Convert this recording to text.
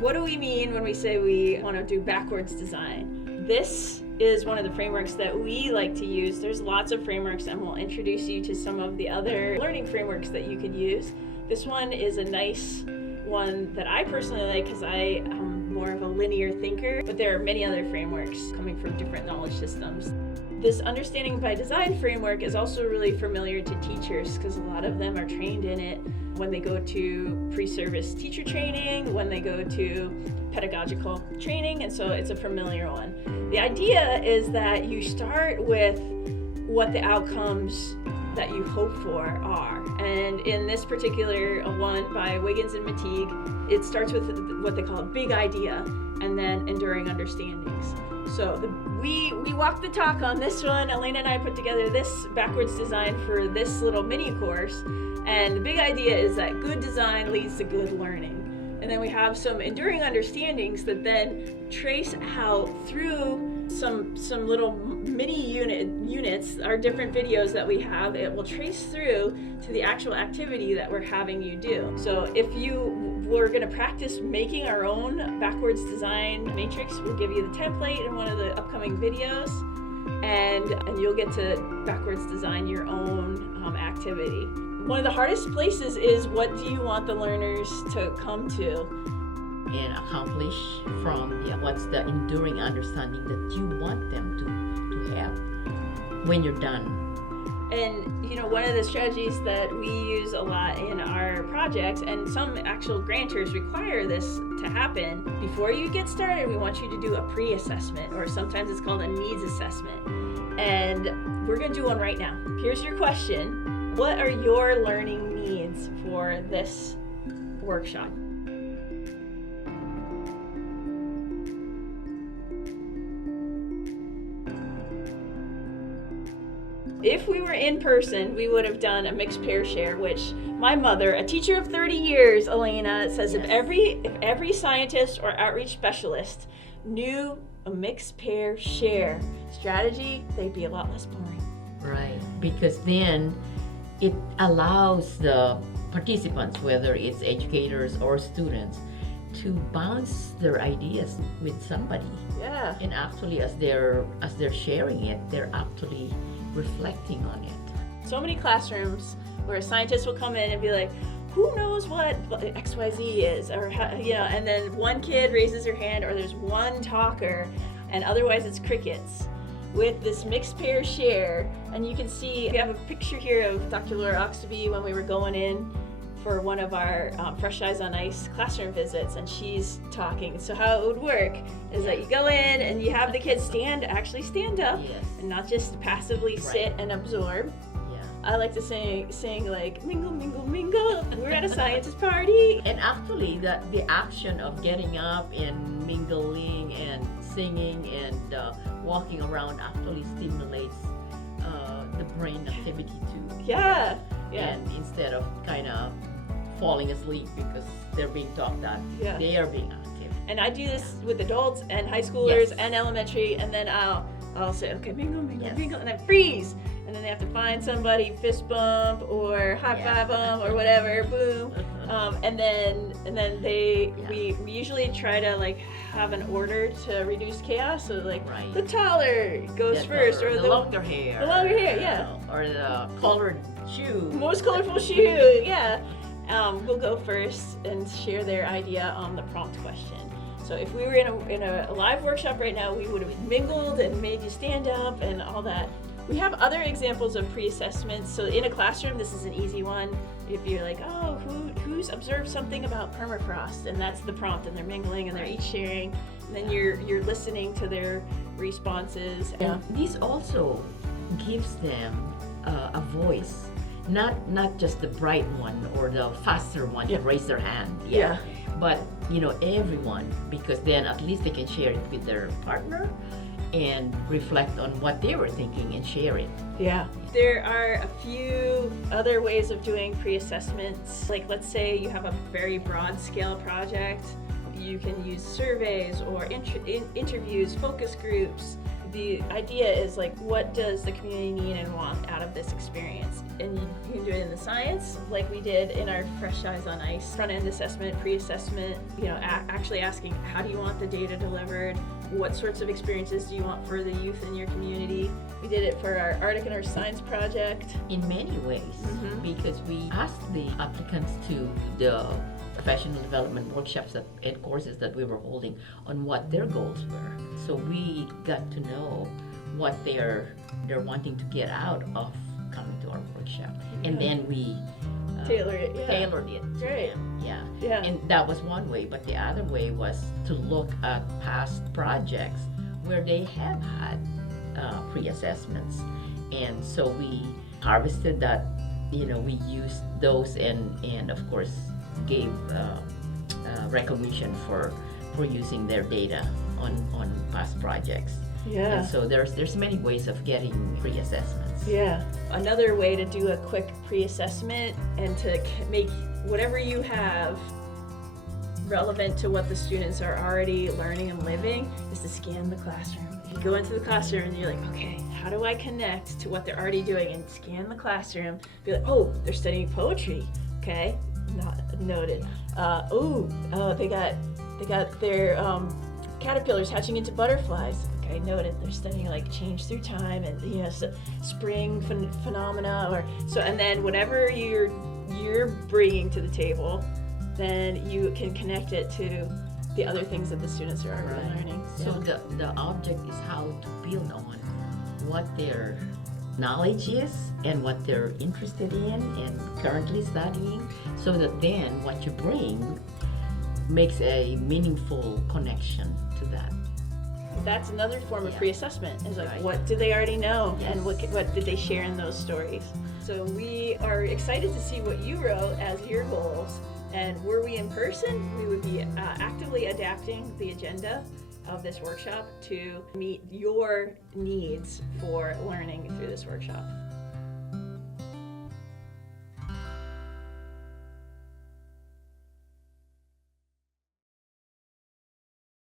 what do we mean when we say we want to do backwards design? This is one of the frameworks that we like to use. There's lots of frameworks, and we'll introduce you to some of the other learning frameworks that you could use. This one is a nice one that I personally like because I am more of a linear thinker, but there are many other frameworks coming from different knowledge systems. This Understanding by Design framework is also really familiar to teachers because a lot of them are trained in it when they go to pre-service teacher training, when they go to pedagogical training, and so it's a familiar one. The idea is that you start with what the outcomes that you hope for are. And in this particular one by Wiggins and Mateague, it starts with what they call a big idea and then enduring understandings. So we walk the talk on this one. Elena and I put together this backwards design for this little mini course. And the big idea is that good design leads to good learning. And then we have some enduring understandings that then trace how through some little mini units, our different videos that we have, it will trace through to the actual activity that we're having you do. So if you were going to practice making our own backwards design matrix, we'll give you the template in one of the upcoming videos, and you'll get to backwards design your own activity. One of the hardest places is, what do you want the learners to come to and accomplish from what's the enduring understanding that you want them to have when you're done. And one of the strategies that we use a lot in our projects, and some actual grantors require this to happen, before you get started, we want you to do a pre-assessment, or sometimes it's called a needs assessment. And we're going to do one right now. Here's your question. What are your learning needs for this workshop? If we were in person, we would have done a mixed pair share, which my mother, a teacher of 30 years, Elena, says Yes. if every scientist or outreach specialist knew a mixed pair share strategy, they'd be a lot less boring. Right. Because then it allows the participants, whether it's educators or students, to bounce their ideas with somebody. Yeah. And actually, as they're sharing it, they're actually reflecting on it. So many classrooms where a scientist will come in and be like, who knows what XYZ is, or and then one kid raises their hand, or there's one talker, and otherwise it's crickets. With this mixed pair share, and you can see, we have a picture here of Dr. Laura Oxtoby when we were going in for one of our Fresh Eyes on Ice classroom visits, and she's talking. So how it would work is that you go in and you have the kids actually stand up, Yes. and not just passively sit and absorb. Yeah. I like to sing like, mingle, mingle, mingle, we're at a scientist party. And actually, the action of getting up and mingling and singing and walking around actually stimulates the brain activity too. Yeah. And instead of kind of falling asleep because they're being talked at, Yeah. they are being active. And I do this with adults and high schoolers Yes. and elementary, and then I'll say, okay, mingle, mingle, Yes. mingle, and then freeze. And then they have to find somebody, fist bump or high five them or whatever, boom. And then we usually try to like have an order to reduce chaos. So like Right. the taller goes first, or the longer hair. the longer hair, yeah. Or the colored shoe. most colorful shoe, yeah. Will go first and share their idea on the prompt question. So if we were in a live workshop right now, we would have mingled and made you stand up and all that. We have other examples of pre-assessments. So in a classroom, this is an easy one. If you're like, oh, who's observed something about permafrost, and that's the prompt, and they're mingling and they're each sharing, and then you're listening to their responses. And this also gives them a voice, not just the bright one or the faster one to raise their hand. Yeah. But everyone, because then at least they can share it with their partner and reflect on what they were thinking and share it. Yeah. There are a few other ways of doing pre-assessments. Like, let's say you have a very broad scale project. You can use surveys or interviews, focus groups, the idea is like, what does the community need and want out of this experience? And you can do it in the science, like we did in our Fresh Eyes on Ice front-end assessment, pre-assessment, actually asking, how do you want the data delivered? What sorts of experiences do you want for the youth in your community? We did it for our Arctic and Earth Science project. In many ways, because we asked the applicants to the professional development workshops and courses that we were holding on what their goals were. So we got to know what they're wanting to get out of coming to our workshop. And then we Tailored it, to Right. them. Yeah. Yeah. And that was one way, but the other way was to look at past projects where they have had pre-assessments. And so we harvested that, we used those and of course gave recognition for using their data on past projects. Yeah. And so there's many ways of getting pre-assessments. Yeah. Another way to do a quick pre-assessment and to make whatever you have relevant to what the students are already learning and living is to scan the classroom. You go into the classroom and you're like, okay, how do I connect to what they're already doing? And scan the classroom. Be like, oh, they're studying poetry. Okay, not noted. They got their caterpillars hatching into butterflies. Okay, noted. They're studying like change through time and spring phenomena and then whatever you're bringing to the table, then you can connect it to the other things that the students are already learning. So the object is how to build on what their knowledge is and what they're interested in and currently studying, so that then what you bring makes a meaningful connection to that. That's another form of pre-assessment, is like, Right. what do they already know, Yes. and what did they share in those stories. So we are excited to see what you wrote as your goals, and were we in person, we would be actively adapting the agenda of this workshop to meet your needs for learning through this workshop.